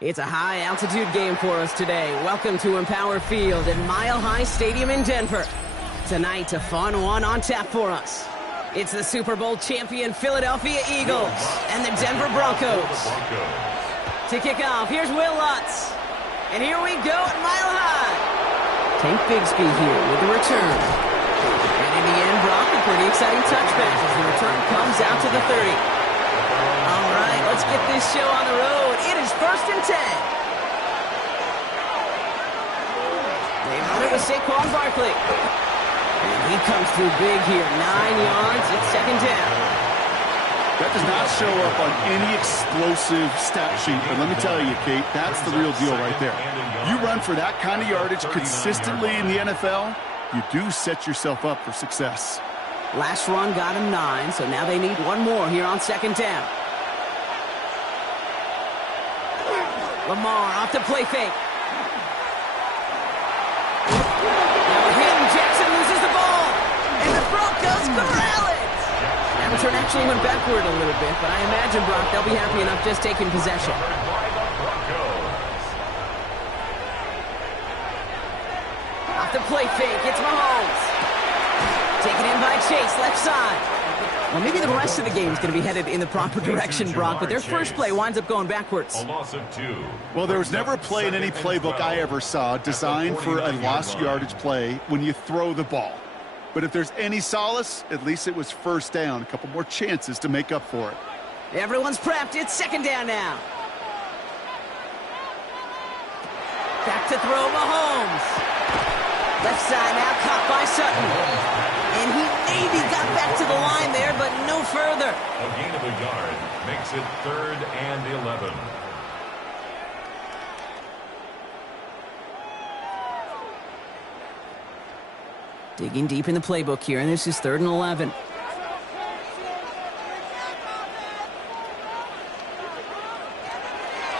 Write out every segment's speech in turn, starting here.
It's a high-altitude game for us today. Welcome to Empower Field at Mile High Stadium in Denver. Tonight, a fun one on tap for us. It's the Super Bowl champion Philadelphia Eagles and the Denver Broncos. To kick off, here's Will Lutz. And here we go at Mile High. Tank Bigsby here with the return. And in the end, Brock, a pretty exciting touchback as the return comes out to the 30. All right, let's let's get this show on the road. It is 1st and 10. They run it with Saquon Barkley. And he comes through big here. 9 yards. It's 2nd down. That does not show up on any explosive stat sheet, but let me tell you, Kate, that's the real deal right there. You run for that kind of yardage consistently in the NFL, you do set yourself up for success. Last run got him 9, so now they need one more here on 2nd down. Lamar off the play fake. Now a hit, and Jackson loses the ball. And the Broncos corral it. That return actually went backward a little bit, but I imagine, Brock, they'll be happy enough just taking possession. Off the play fake, it's Mahomes. Taken in by Chase, left side. Well, maybe the rest of the game is going to be headed in the proper direction, Brock, but their first play winds up going backwards. A loss of 2. Well, there was never a play in any playbook I ever saw designed for a lost yardage play when you throw the ball. But if there's any solace, at least it was 1st down. A couple more chances to make up for it. Everyone's prepped. It's 2nd down now. Back to throw, Mahomes. Left side now, caught by Sutton. And he maybe got back to the line there, but no further. A gain of a yard makes it 3rd and 11. Digging deep in the playbook here, and this is 3rd and 11.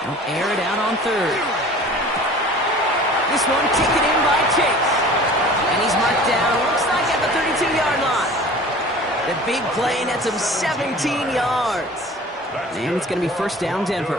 They'll air it out on 3rd. This one taken in by Chase. And he's marked down, looks like at the 32-yard line. The big play nets him 17 yards. And it's going to be 1st down, Denver.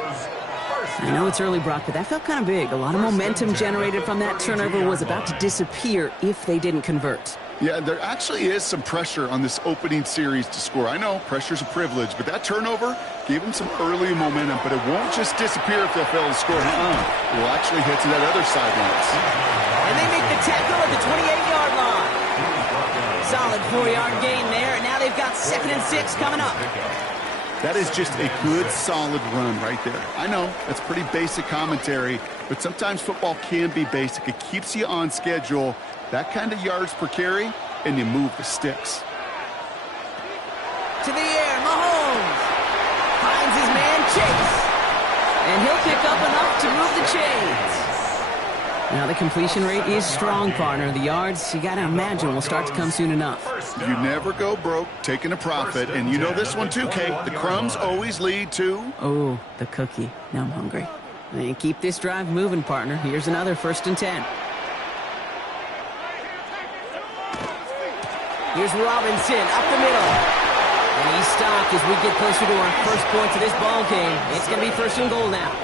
I know it's early, Brock, but that felt kind of big. A lot of momentum generated from that turnover was about to disappear if they didn't convert. Yeah, there actually is some pressure on this opening series to score. I know pressure's a privilege, but that turnover gave them some early momentum, but it won't just disappear if they fail to score. It will actually hit to that other sideline. And they make the tackle at the 28-yard line. Solid 4-yard gain there, and now they've got 2nd and 6 coming up. That is just a good, solid run right there. I know, that's pretty basic commentary, but sometimes football can be basic. It keeps you on schedule, that kind of yards per carry, and you move the sticks. To the air, Mahomes finds his man Chase, and he'll pick up enough to move the chains. Now the completion rate is strong, partner. The yards, you got to imagine, will start to come soon enough. You never go broke taking a profit, and you know this one too, Kate. The crumbs always lead to... Oh, the cookie. Now I'm hungry. And keep this drive moving, partner. Here's another 1st and 10. Here's Robinson up the middle. And he's stopped as we get closer to our first points of this ball game. It's going to be 1st and goal now.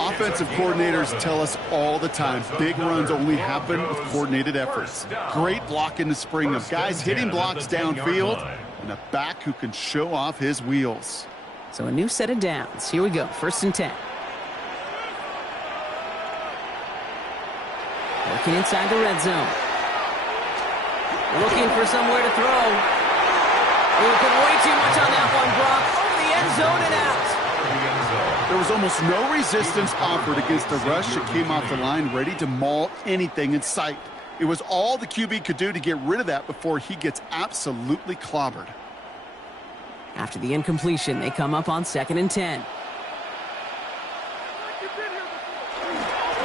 Offensive coordinators tell us all the time, big runs only happen with coordinated efforts. Great block in the spring of guys hitting blocks downfield and a back who can show off his wheels. So a new set of downs. Here we go, 1st and 10. Working inside the red zone. Looking for somewhere to throw. Oh, put way too much on that one, Brock. Over the end zone and out. There was almost no resistance offered against the rush that came off the line, ready to maul anything in sight. It was all the QB could do to get rid of that before he gets absolutely clobbered. After the incompletion, they come up on 2nd and 10.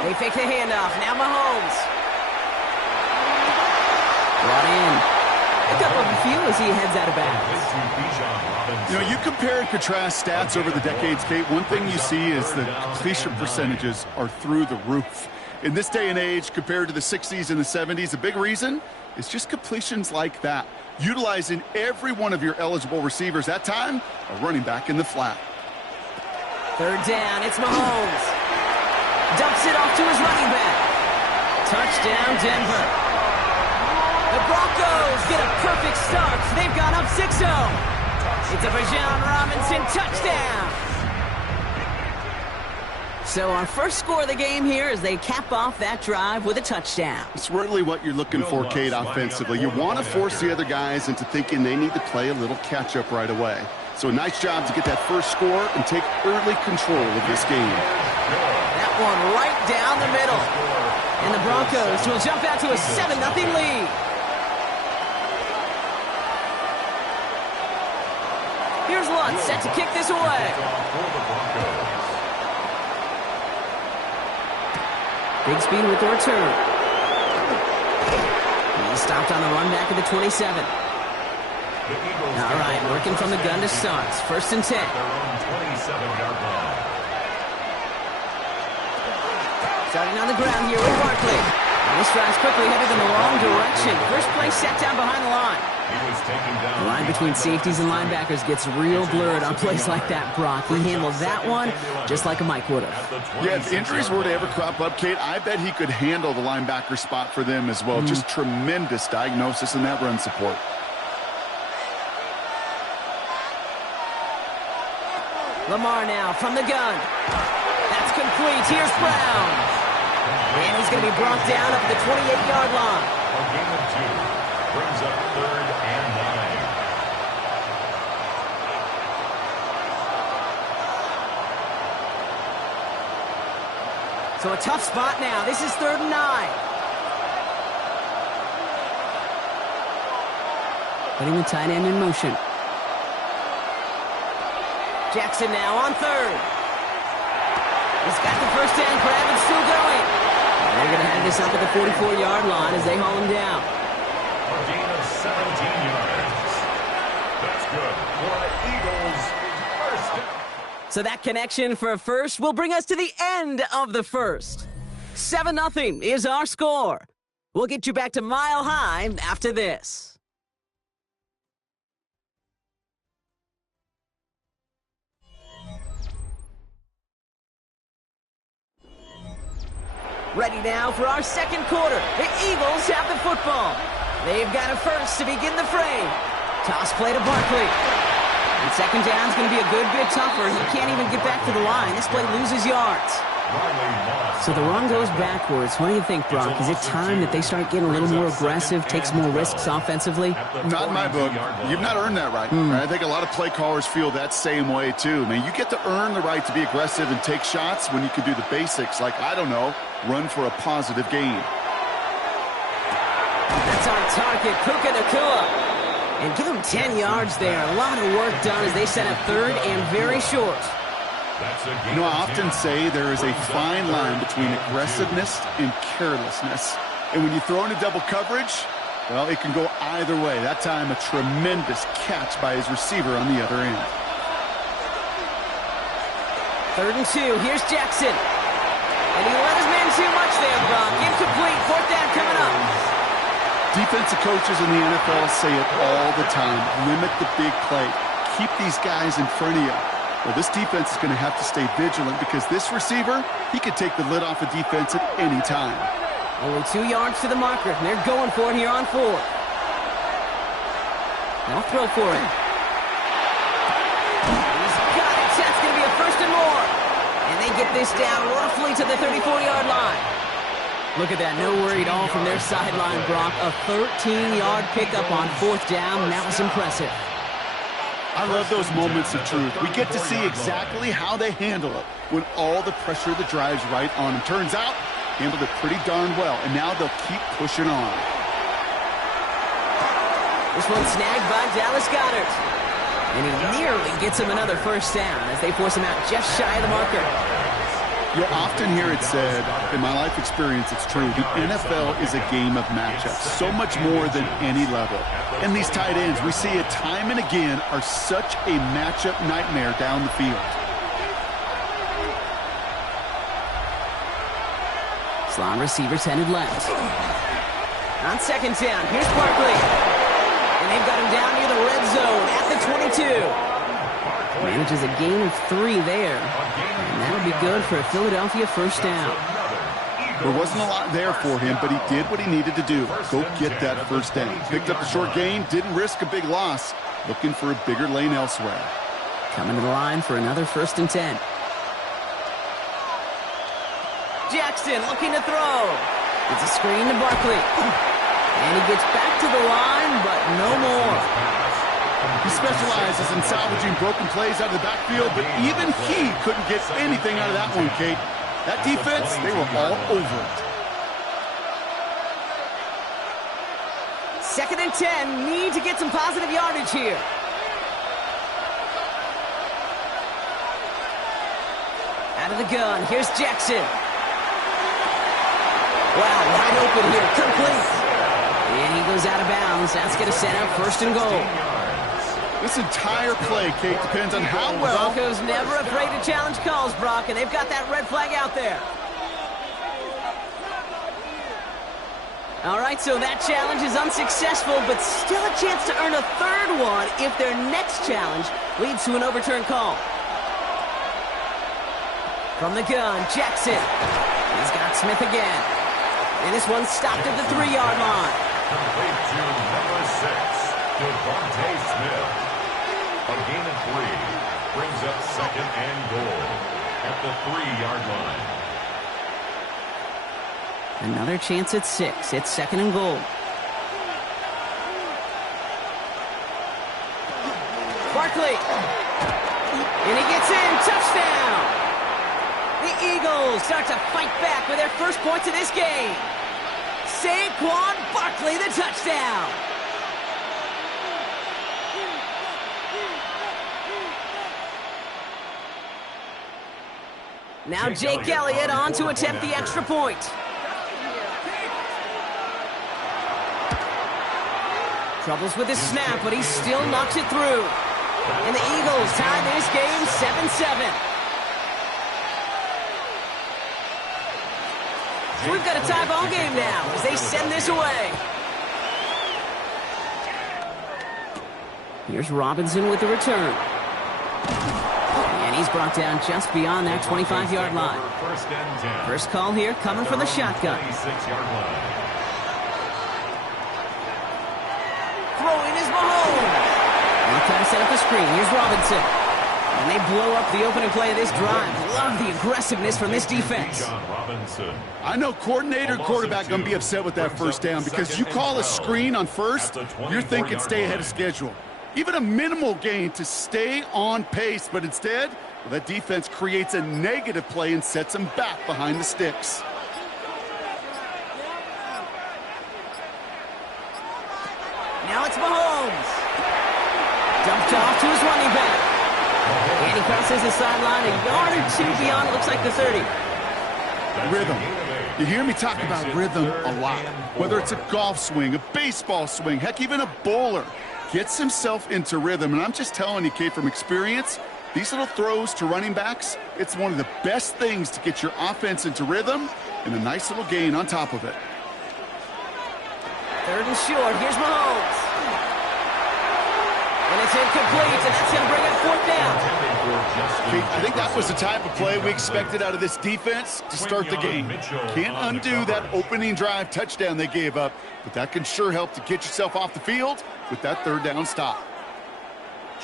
They fake the handoff. Now Mahomes. Brought in. Pick up a few as he heads out of bounds. You know, you compare and contrast stats over the decades, Kate. One thing you see is the completion percentages are through the roof. In this day and age, compared to the 60s and the 70s, a big reason is just completions like that. Utilizing every one of your eligible receivers. That time, a running back in the flat. 3rd down, it's Mahomes. Dumps it off to his running back. Touchdown, Denver. The Broncos get a perfect start. They've gone up 6-0. It's a Bijan Robinson touchdown. So our first score of the game here as they cap off that drive with a touchdown. It's really what you're looking for, Kate, offensively. You want to force the other guys into thinking they need to play a little catch-up right away. So a nice job to get that first score and take early control of this game. That one right down the middle. And the Broncos will jump out to a 7-0 lead. Here's Lutz set to kick this away. Big speed with the return. He's stopped on the run back at the 27. All right, working from the gun to start. 1st and 10. Starting on the ground here with Barkley. And this drive's quickly headed in the wrong direction. First play set down behind the line. The line between safeties and linebackers gets real blurred on plays like that, Brock. He handled that one just like a Mike would have. Yeah, if injuries were to ever crop up, Kate, I bet he could handle the linebacker spot for them as well. Just tremendous diagnosis in that run support. Lamar now from the gun. That's complete. Here's Brown. And he's going to be brought down up at the 28-yard line. A gain of 2. Brings up 3rd and 9. So a tough spot now. This is 3rd and 9. Putting the tight end in motion. Jackson now on 3rd. He's got the first down grab and still going. And they're going to have this up at the 44-yard line as they haul him down. A gain of 17 yards. That's good for the Eagles' first down. So that connection for a first will bring us to the end of the first. 7-0 is our score. We'll get you back to Mile High after this. Ready now for our second quarter. The Eagles have the football. They've got a first to begin the fray. Toss play to Barkley. And second down's going to be a good bit tougher. He can't even get back to the line. This play loses yards. So the run goes backwards. What do you think, Brock? Is it time that they start getting a little more aggressive, take some more risks offensively? Not in my book. You've not earned that right. I think a lot of play callers feel that same way, too. I mean, you get to earn the right to be aggressive and take shots when you can do the basics, like, I don't know, run for a positive gain. That's our target, Puka Nacua. And give him 10 yards there. A lot of work done as they set up 3rd and very short. You know, I often say there is a fine line between aggressiveness and carelessness. And when you throw into double coverage, well, it can go either way. That time, a tremendous catch by his receiver on the other end. 3rd and 2. Here's Jackson. And he let his man too much there, Brock. Incomplete. 4th down coming up. Defensive coaches in the NFL say it all the time. Limit the big play. Keep these guys in front of you. Well, this defense is going to have to stay vigilant because this receiver, he could take the lid off a defense at any time. Only 2 yards to the marker, and they're going for it here on 4th. Now throw for it. He's got it. That's going to be a 1st and more. And they get this down roughly to the 34-yard line. Look at that. No worry at all from their sideline, Brock. A 13-yard pickup on 4th down. That was impressive. I love those moments of truth. We get to see exactly how they handle it when all the pressure of the drive's right on them. Turns out, handled it pretty darn well, and now they'll keep pushing on. This one snagged by Dallas Goedert. And he nearly gets him another 1st down as they force him out just shy of the marker. You'll often hear it said, in my life experience, it's true, the NFL is a game of matchups, so much more than any level. And these tight ends, we see it time and again, are such a matchup nightmare down the field. Slot receivers headed left. On 2nd down, here's Barkley. And they've got him down near the red zone at the 22. Manages a gain of 3 there. And that'll be good for a Philadelphia 1st down. There wasn't a lot there for him, but he did what he needed to do. Go get that 1st down. Picked up a short gain, didn't risk a big loss. Looking for a bigger lane elsewhere. Coming to the line for another 1st and 10. Jackson looking to throw. It's a screen to Barkley. And he gets back to the line, but no more. He specializes in salvaging broken plays out of the backfield, but even he couldn't get anything out of that one, Kate. That defense, they were all over it. 2nd and 10, need to get some positive yardage here. Out of the gun, here's Jackson. Wow, wide open here, complete. And he goes out of bounds. That's going to set up 1st and goal. This entire play, Kate, depends on how well... Broncos never afraid to challenge calls, Brock, and they've got that red flag out there. All right, so that challenge is unsuccessful, but still a chance to earn a 3rd one if their next challenge leads to an overturned call. From the gun, Jackson. He's got Smith again. And this one stopped at the 3-yard line. Complete to number 6, Devontae Smith. A gain of 3 brings up 2nd and goal at the 3-yard line. Another chance at 6. It's 2nd and goal. Barkley. And he gets in. Touchdown. The Eagles start to fight back with their first points of this game. Saquon Barkley, the touchdown. Now Jake Elliott on to attempt the extra point. Troubles with his snap, but he still knocks it through. And the Eagles tie this game 7-7. So we've got a tie ball game now as they send this away. Here's Robinson with the return. And he's brought down just beyond that 25-yard line. 1st and 10. First call here coming from the shotgun. 26-yard line. Throwing is Mahomes. And they kind of set up the screen. Here's Robinson. And they blow up the opening play of this drive. Love the aggressiveness from this defense. I know coordinator and quarterback going to be upset with that 1st down because you call a screen on 1st, you're thinking stay ahead of schedule. Even a minimal gain to stay on pace, but instead, well, that defense creates a negative play and sets them back behind the sticks. Now it's Mahomes. Dumped off to his running back. And he crosses the sideline a yard or 2 beyond, it looks like the 30. Rhythm. You hear me talk about rhythm a lot. Whether it's a golf swing, a baseball swing, heck, even a bowler gets himself into rhythm. And I'm just telling you, Kate, from experience, these little throws to running backs, it's one of the best things to get your offense into rhythm and a nice little gain on top of it. 3rd and short. Here's Mahomes. And it's incomplete, and that's going to bring up 4th down. Kate, I think that was the type of play we expected out of this defense to start the game. Can't undo that opening drive touchdown they gave up, but that can sure help to get yourself off the field with that 3rd down stop.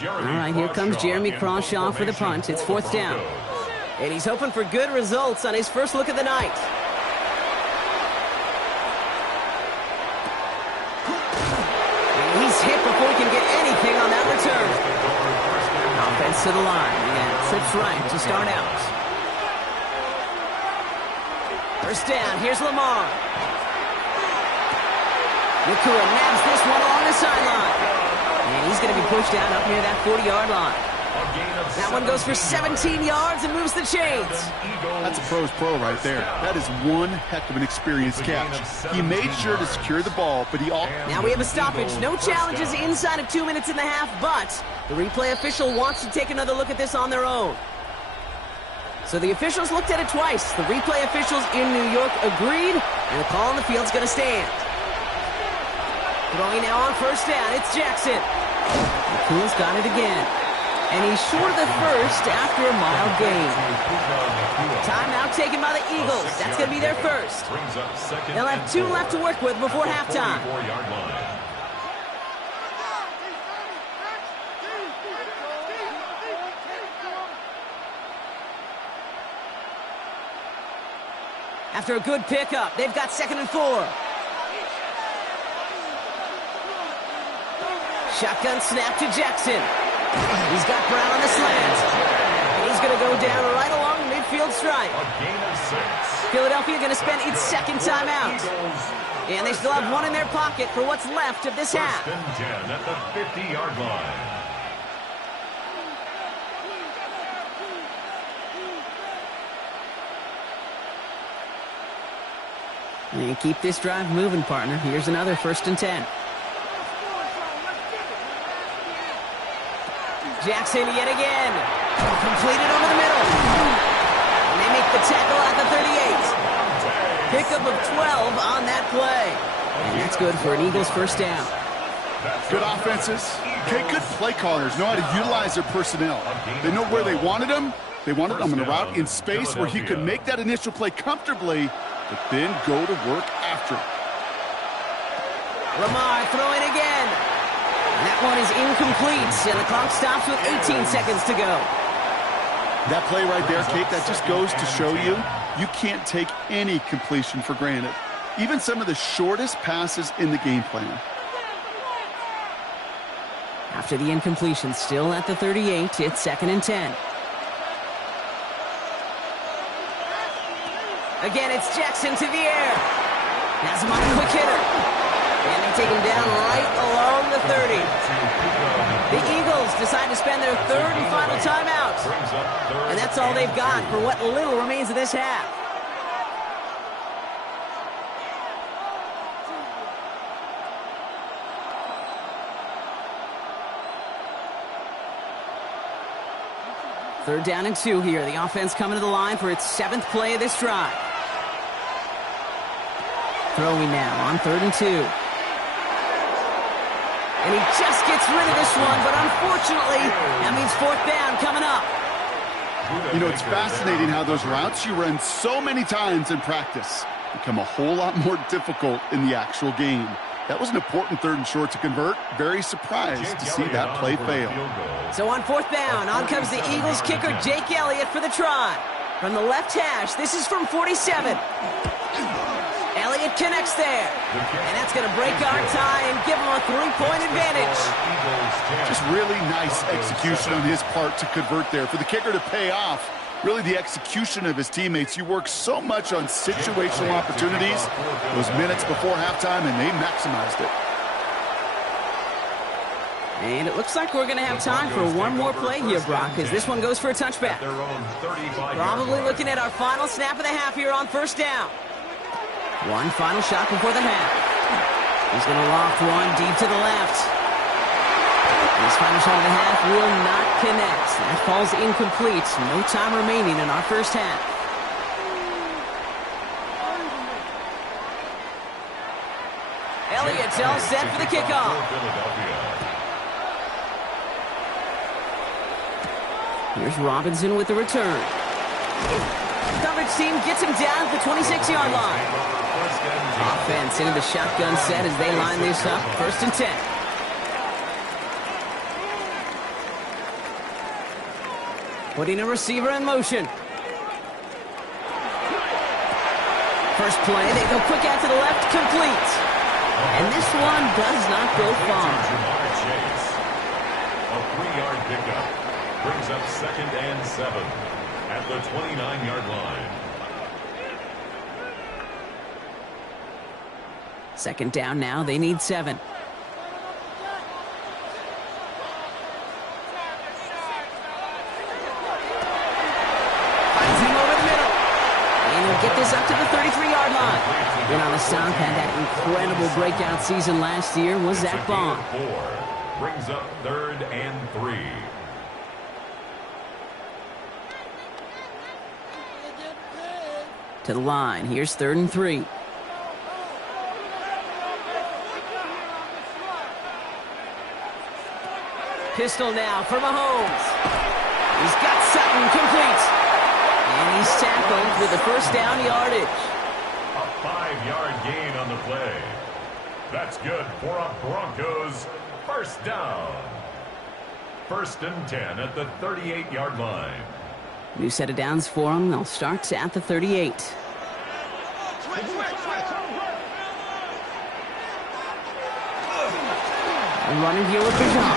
All right, here comes Jeremy Crawshaw for the punt. It's 4th down. And he's hoping for good results on his first look of the night. And he's hit before he can get anything on that return. Offense to the line. Yeah, trips right to start out. 1st down. Here's Lamar. Nakua nabs this one along the sideline. And he's going to be pushed down up near that 40-yard line. That one goes for 17 yards and moves the chains. That's a pro's pro right there. That is one heck of an experienced catch. He made sure to secure the ball, but he also... Now we have a stoppage. No challenges inside of 2 minutes and a half, but the replay official wants to take another look at this on their own. So the officials looked at it twice. The replay officials in New York agreed, and the call on the field's going to stand. Throwing now on 1st down, it's Jackson. Nakua's got it again. And he's short of the 1st after a mild gain. Timeout taken by the Eagles. That's going to be their 1st. They'll have 2 left to work with before halftime. After a good pickup, they've got 2nd and 4. Shotgun snap to Jackson. He's got Brown on the slant. And he's going to go down right along the midfield stripe. A gain of 6. Philadelphia going to spend its second timeout. And they still have one in their pocket for what's left of this half. First and 10 at the 50-yard line. And keep this drive moving, partner. Here's another 1st and 10. Jackson yet again. Completed over the middle. And they make the tackle at the 38. Pickup of 12 on that play. And that's good for an Eagles 1st down. Good offenses. Okay, good play callers know how to utilize their personnel. They know where they wanted them. They wanted them in a route in space where he could make that initial play comfortably, but then go to work after it. Lamar throwing again. And that one is incomplete, and the clock stops with 18 seconds to go. That play right there, Kate, that just goes to show you, you can't take any completion for granted. Even some of the shortest passes in the game plan. After the incompletion, still at the 38, it's 2nd and 10. Again, it's Jackson to the air. Has him on a quick hitter. And they take him down right along the 30. The Eagles decide to spend their 3rd and final timeout. And that's all they've got for what little remains of this half. Third down and 2 here. The offense coming to the line for its 7th play of this drive. Throwing now on 3rd and 2. And he just gets rid of this one, but unfortunately, that means 4th down coming up. You know, it's fascinating how those routes you run so many times in practice become a whole lot more difficult in the actual game. That was an important 3rd and short to convert. Very surprised to see that play fail. So on 4th down, on comes the Eagles kicker, Jake Elliott, for the try. From the left hash, this is from 47. Elliott connects there. And that's going to break our tie and give him a 3-point advantage. Just really nice execution on his part to convert there. For the kicker to pay off, really the execution of his teammates. You work so much on situational opportunities those minutes before halftime, and they maximized it. And it looks like we're going to have time for one more play here, Brock, as this one goes for a touchback. Probably looking at our final snap of the half here on 1st down. One final shot before the half. He's going to loft one deep to the left. This final shot of the half will not connect. That falls incomplete. No time remaining in our 1st half. Elliott's all set for the kickoff. Here's Robinson with the return. Coverage team gets him down at the 26-yard line. Offense into the shotgun set as they line this up. 1st and 10. Putting a receiver in motion. First play, they go quick out to the left, complete. And this one does not go far. A 3-yard pickup brings up 2nd and 7 at the 29-yard line. 2nd down now, they need 7. Get this up to the 33-yard line. Been on the stop, had that incredible breakout season last year, was Zach Bond. 4 brings up 3rd and 3. To the line, here's 3rd and 3. Pistol now for Mahomes. He's got Sutton complete. And he's tackled with the 1st down yardage. A 5-yard gain on the play. That's good for a Broncos 1st down. 1st and 10 at the 38-yard line. New set of downs for them. They'll start at the 38. And running here with Bijan.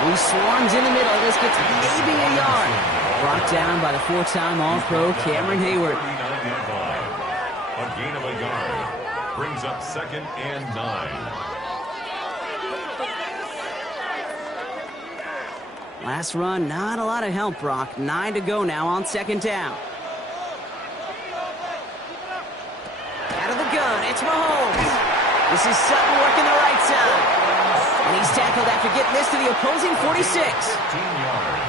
He swarms in the middle. This gets maybe a yard. Brought down by the four-time All-Pro Cameron Hayward. A gain of a yard. Brings up 2nd and 9. Last run, not a lot of help, Brock. 9 to go now on 2nd down. Out of the gun, it's Mahomes. This is Sutton working the right side. And he's tackled after getting this to the opposing 46.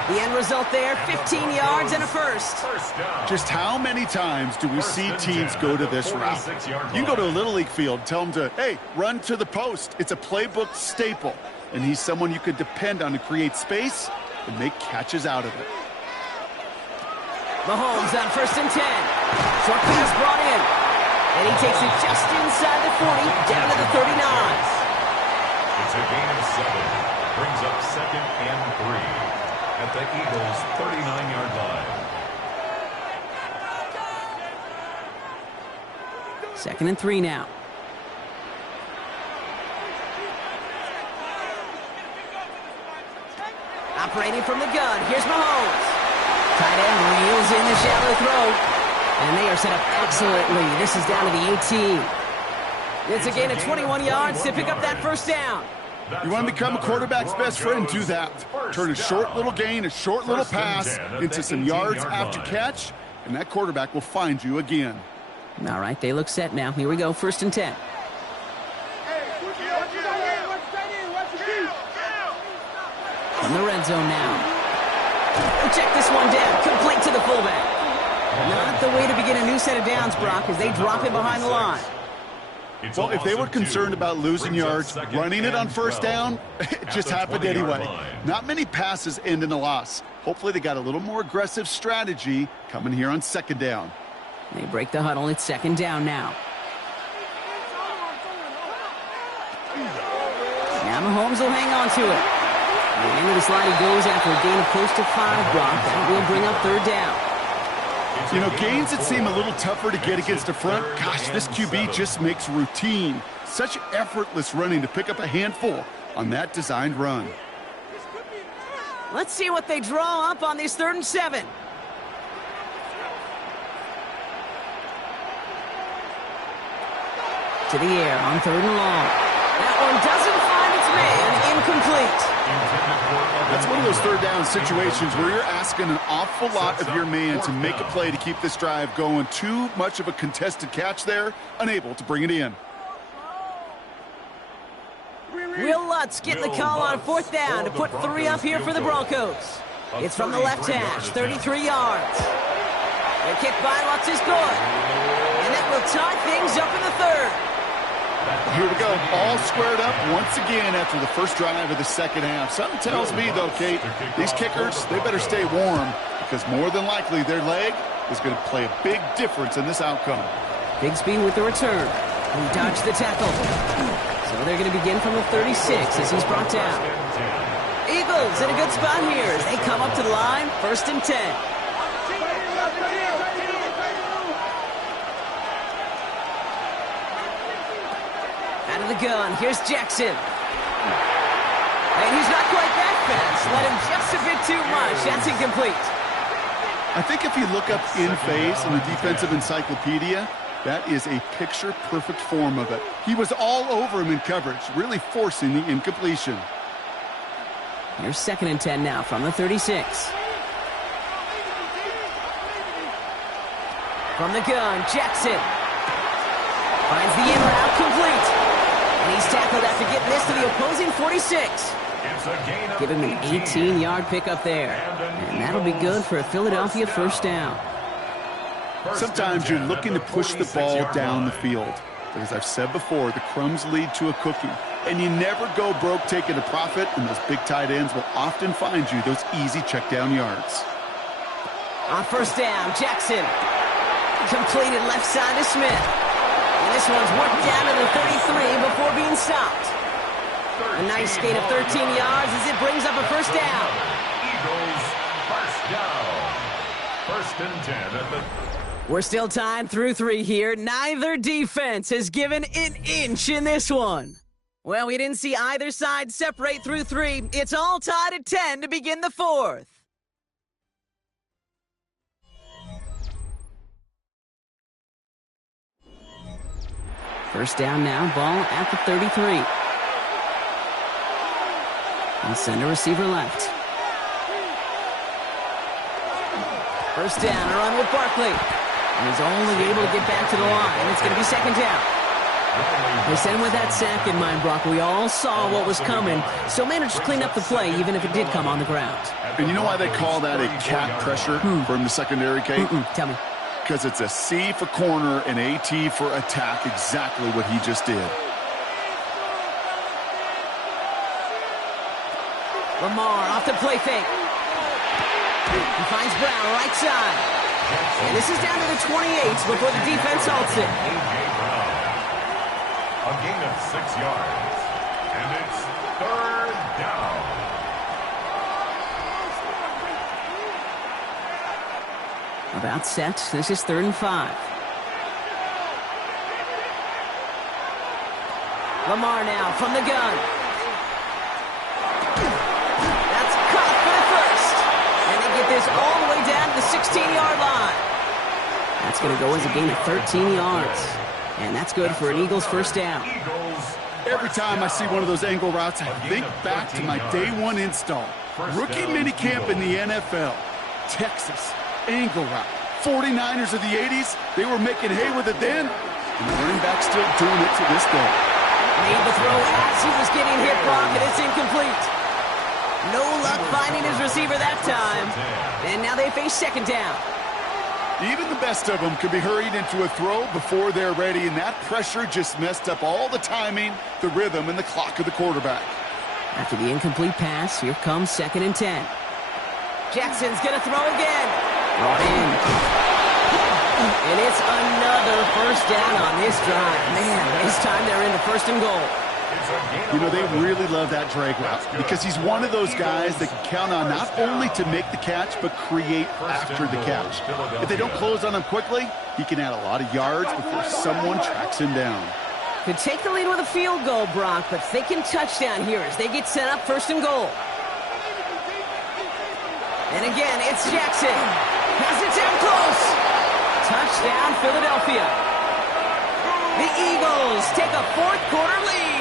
The end result there, 15 yards and a first. Just how many times do we see teams go to this route? You can go to a Little League field, tell them to, hey, run to the post. It's a playbook staple. And he's someone you could depend on to create space and make catches out of it. Mahomes on 1st and 10. Short pass brought in. And he takes it just inside the 40, down to the 39. It's a gain of 7. Brings up 2nd and 3 at the Eagles' 39-yard line. 2nd and 3 now. Operating from the gun, here's Mahomes. Tight end reels in the shallow throw. And they are set up excellently. This is down to the 18. It's a gain of 21 yards to pick up that 1st down. You want to become a quarterback's best friend, do that. Turn a short little gain, a short little pass into some yards after catch, and that quarterback will find you again. All right, they look set now. Here we go, 1st and 10. In the red zone now. Check this one down, complete to the fullback. Not the way to begin a new set of downs, Brock, as they drop it behind the line. Well, if they were concerned about losing yards, running it on 1st down, it just happened anyway. Not many passes end in a loss. Hopefully they got a little more aggressive strategy coming here on 2nd down. They break the huddle. It's 2nd down now. Now Mahomes will hang on to it. And into the slide he goes after a gain of close to 5, Brock. That will bring up 3rd down. You know, gains that seem a little tougher to get against the front, gosh, this QB just makes routine. Such effortless running to pick up a handful on that designed run. Let's see what they draw up on this 3rd and 7. To the air on 3rd and long. That one doesn't find its man. Incomplete. That's one of those 3rd down situations where you're asking an awful lot of your man to make a play to keep this drive going. Too much of a contested catch there, unable to bring it in. Will Lutz getting the call on 4th down to put 3 up here for the Broncos. It's from the left hash, 33 yards. The kick by Lutz is good. And that will tie things up in the 3rd. Here we go, all squared up once again after the first drive of the 2nd half. Something tells me, though, Kate, these kickers, they better stay warm because more than likely their leg is going to play a big difference in this outcome. Bigsby with the return. He dodged the tackle. So they're going to begin from the 36 as he's brought down. Eagles in a good spot here as they come up to the line, 1st and 10. Out of the gun, here's Jackson. And he's not quite that fast. Let him just a bit too much. That's incomplete. I think if you look up in phase in the defensive encyclopedia, that is a picture-perfect form of it. He was all over him in coverage, really forcing the incompletion. Here's 2nd and 10 now from the 36. From the gun, Jackson. Finds the in route complete. And he's tackled after getting this to the opposing 46. Give him an 18-yard pickup there. And that'll be good for a Philadelphia 1st down. Sometimes you're looking to push the ball down the field. But as I've said before, the crumbs lead to a cookie. And you never go broke taking a profit, and those big tight ends will often find you those easy check down yards. On 1st down, Jackson. Completed left side to Smith. And this one's worked down to the 33 before being stopped. A nice gain of 13 yards as it brings up a 1st down. Eagles, 1st down. 1st and 10 at the... We're still tied through 3 here. Neither defense has given an inch in this one. Well, we didn't see either side separate through 3. It's all tied at 10 to begin the 4th. First down now, ball at the 33. And send a receiver left. First down, a run with Barkley. And he's only able to get back to the line. It's going to be second down. They sent him with that sack in mind, Brock. We all saw what was coming, so managed to clean up the play, even if it did come on the ground. And you know why they call that a cat pressure from the secondary, Kate? Tell me. Because it's a C for corner and a T for attack, exactly what he just did. Lamar off the play fake. He finds Brown right side. And this is down to the 28 before the defense halts it. A gain of 6 yards. And it's third down. About set. This is 3rd and 5. Lamar now from the gun. That's caught for the first. And they get this all the way down to the 16-yard line. That's going to go as a gain of 13 yards. And that's good for an Eagles first down. Every time I see one of those angle routes, I think back to my day 1 install. Rookie minicamp in the NFL. Texas, angle route. 49ers of the 80s, they were making hay with it then. And the running back's still doing it to this day. Made the throw as he was getting hit, Brock, and it's incomplete. No luck finding his receiver that time. And now they face second down. Even the best of them could be hurried into a throw before they're ready, and that pressure just messed up all the timing, the rhythm, and the clock of the quarterback. After the incomplete pass, here comes 2nd and 10. Jackson's going to throw again. Brought in. And it's another first down on this drive. Man, this time they're into 1st and goal. You know, they really love that drag route because he's one of those guys that can count on not only to make the catch, but create after the catch. If they don't close on him quickly, he can add a lot of yards before someone tracks him down. Could take the lead with a field goal, Brock, but thinking touchdown here as they get set up 1st and goal. And again, it's Jackson. Has it down close. Touchdown, Philadelphia. The Eagles take a 4th quarter lead.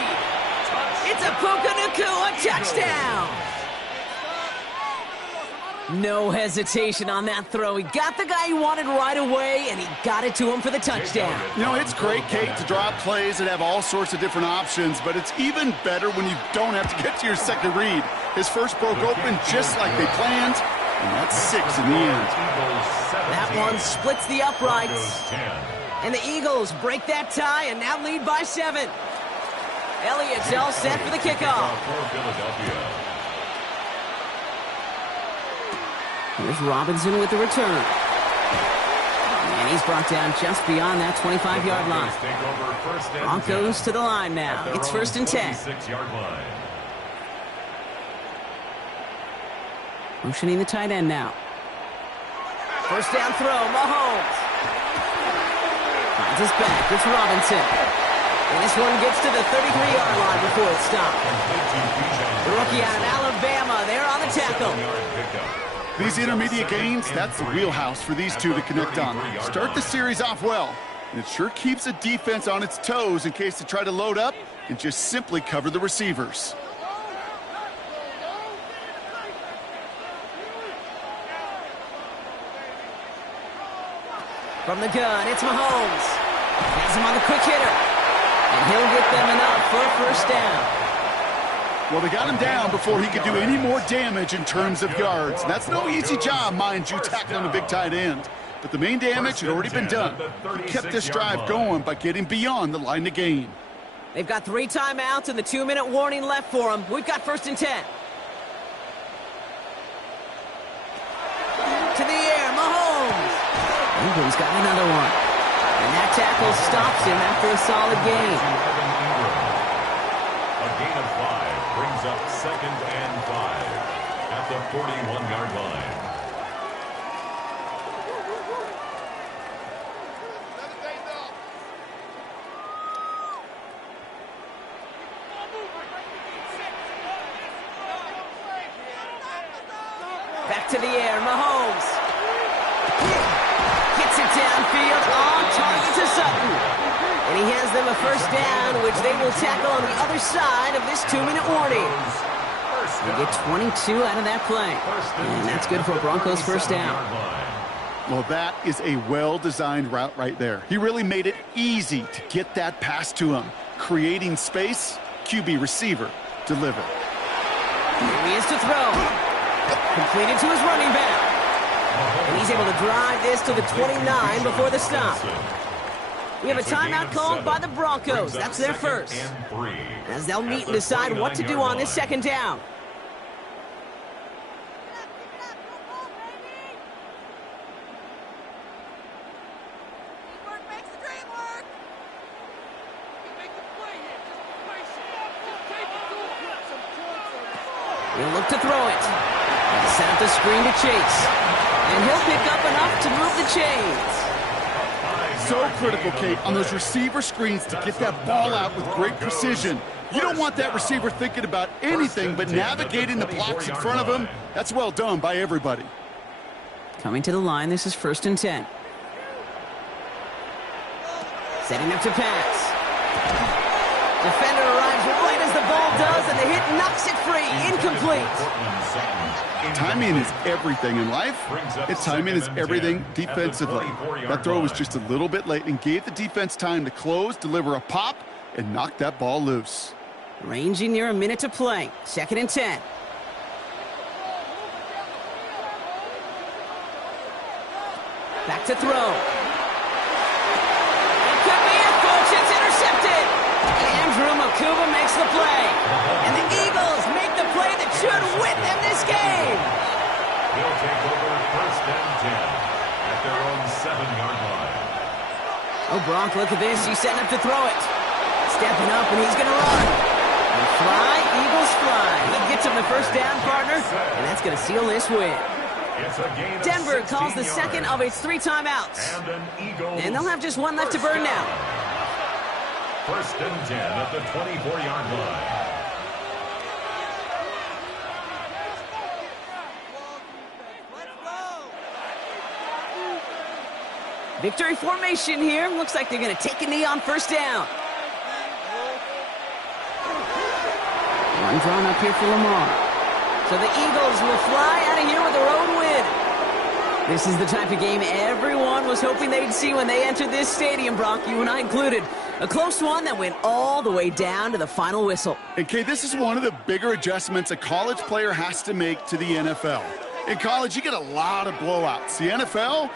It's a Puka Nacua touchdown. No hesitation on that throw. He got the guy he wanted right away, and he got it to him for the touchdown. You know, it's great, Kate, to draw up plays and have all sorts of different options, but it's even better when you don't have to get to your second read. His first broke open just like they planned, and that's 6 in the end. That one splits the uprights. And the Eagles break that tie and now lead by 7. Elliott's all set for the kickoff. Here's Robinson with the return. And he's brought down just beyond that 25-yard line. Broncos to the line now. It's 1st and 10. Motioning the tight end now. First down throw, Mahomes. Finds his back, it's Robinson. And this one gets to the 33-yard line before it's stopped. The rookie out of Alabama, they're on the tackle. These intermediate gains, that's the wheelhouse for these two to connect on. Start the series off well, and it sure keeps the defense on its toes in case they try to load up and just simply cover the receivers. From the gun, it's Mahomes. Has him on the quick hitter. And he'll get them enough for a first down. Well, they got him down before he could do any more damage in terms of yards. That's no easy job, mind you, tackling a big tight end. But the main damage had already been done. He kept this drive going by getting beyond the line to gain. They've got 3 timeouts and the 2-minute warning left for them. We've got 1st and 10. To the air, Mahomes. England's got another one. And that tackle stops him after a solid gain. A gain of 5 brings up 2nd and 5 at the 41-yard line. to the air. Mahomes gets it downfield on target to Sutton. And he has them a first down, which they will tackle on the other side of this 2-minute warning. They get 22 out of that play. And that's good for Broncos first down. Well, that is a well-designed route right there. He really made it easy to get that pass to him. Creating space, QB receiver, deliver. Here he is to throw. Completed to his running back. And he's able to drive this to the 29 before the stop. We have a timeout called by the Broncos. That's their first. As they'll meet and decide what to do on this second down. He'll look to throw it. Set up the screen to Chase. And he'll pick up enough to move the chains. So critical, Kate, on those receiver screens to get that ball out with great precision. You don't want that receiver thinking about anything but navigating the blocks in front of him. That's well done by everybody. Coming to the line, this is 1st and 10. Setting up to pass. Defender arrives right as the ball does, and the hit knocks it free. Incomplete. Timing is everything in life, and timing is everything defensively. That throw was just a little bit late and gave the defense time to close, deliver a pop, and knock that ball loose. Ranging near a minute to play. 2nd and 10. Back to throw. It could be a coach. It's intercepted. Andrew Makuba makes the play. And the Eagles make the play that should win them this game. They'll take over 1st and 10 at their own 7-yard line. Oh, Bronk, look at this. He's setting up to throw it. Stepping up, and he's going to run. And fly, Eagles fly. He gets him the first down, partner, and that's going to seal this win. Denver calls the second of its 3 timeouts. And they'll have just one left to burn now. 1st and 10 at the 24-yard line. Victory formation here. Looks like they're going to take a knee on 1st down. One drawn up here for Lamar. So the Eagles will fly out of here with a road win. This is the type of game everyone was hoping they'd see when they entered this stadium, Brock, you and I included. A close one that went all the way down to the final whistle. And, Kate, this is one of the bigger adjustments a college player has to make to the NFL. In college, you get a lot of blowouts. The NFL,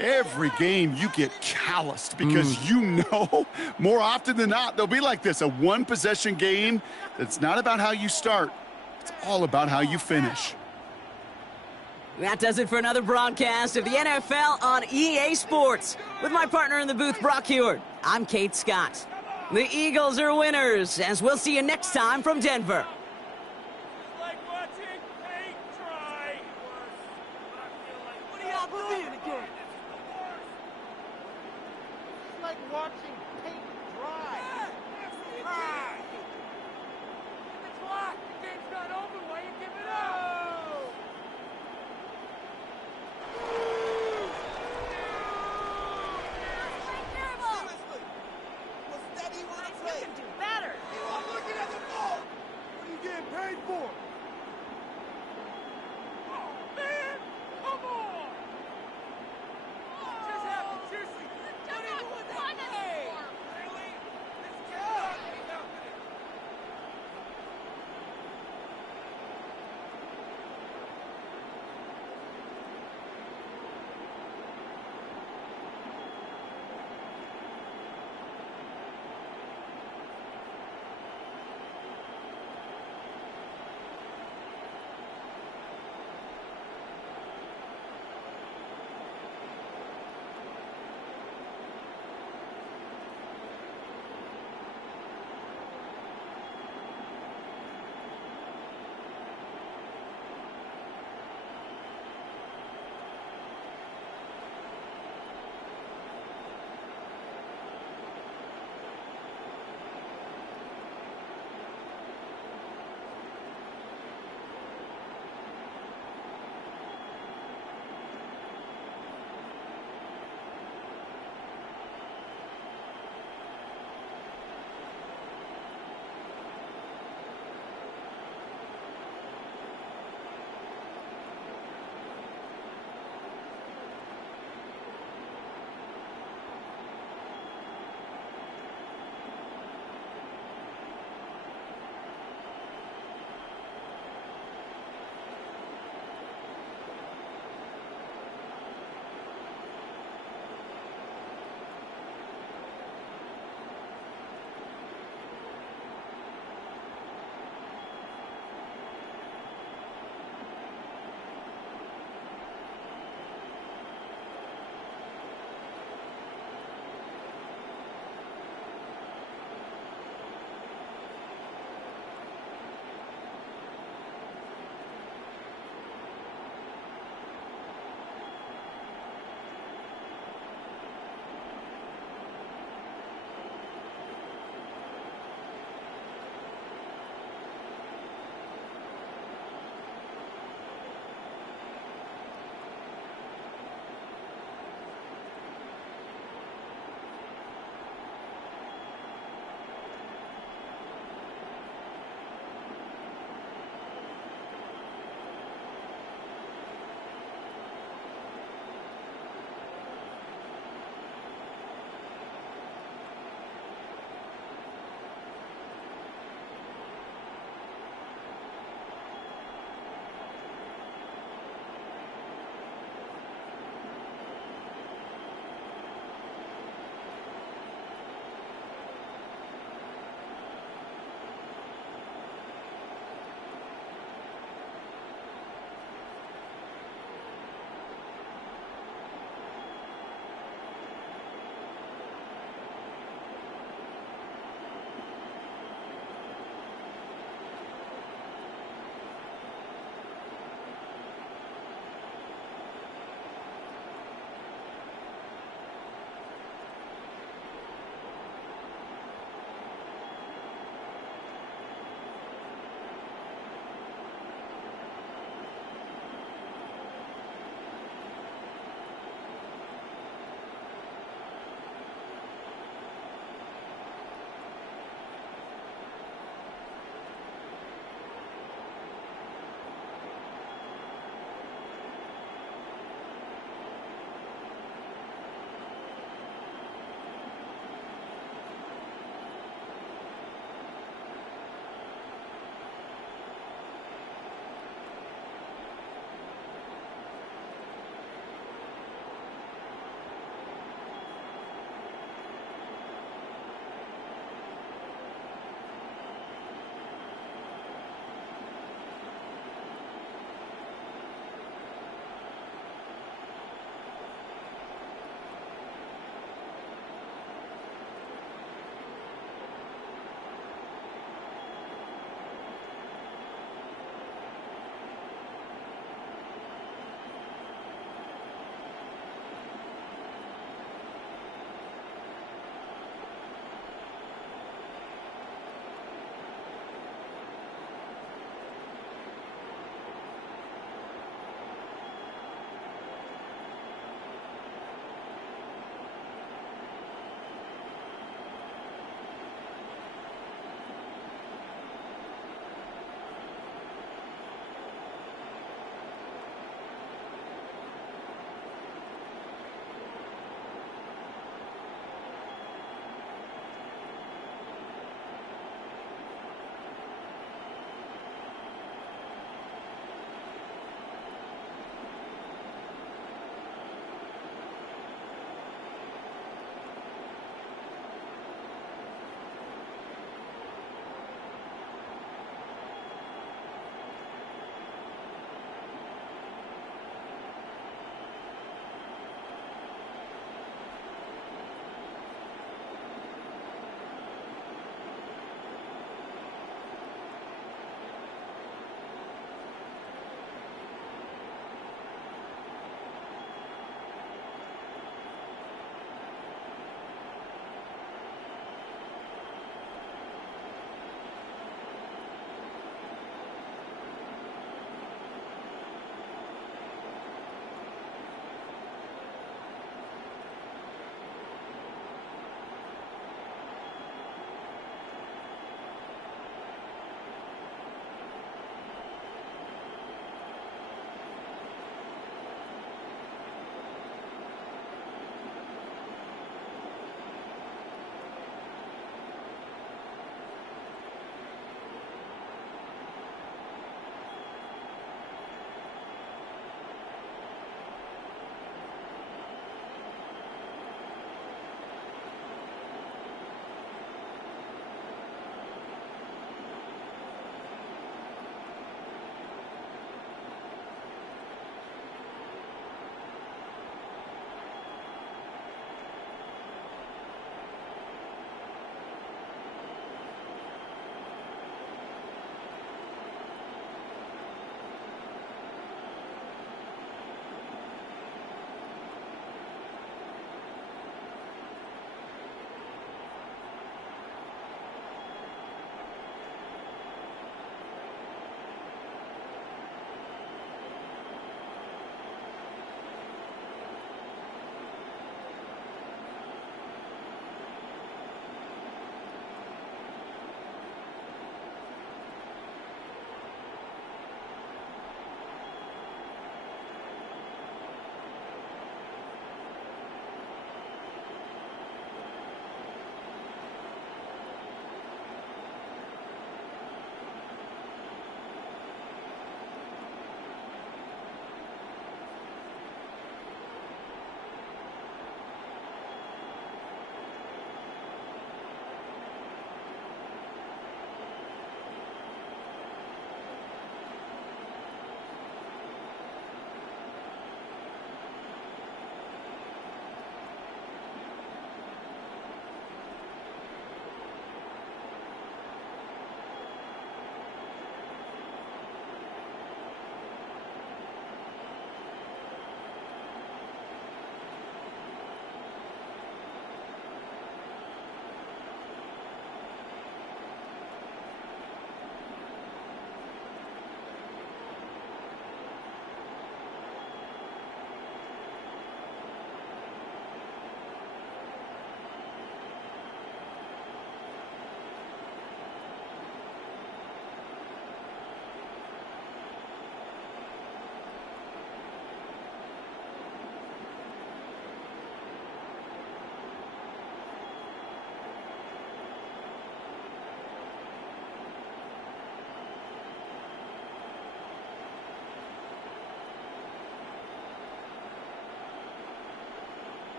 every game you get calloused because you know more often than not they'll be like this, a one-possession game that's not about how you start. It's all about how you finish. That does it for another broadcast of the NFL on EA Sports. With my partner in the booth, Brock Huard, I'm Kate Scott. The Eagles are winners, as we'll see you next time from Denver. Like watching paint dry. What are y'all doing again? It's like watching paint dry. If it's locked, the game's not over. Why you give it up?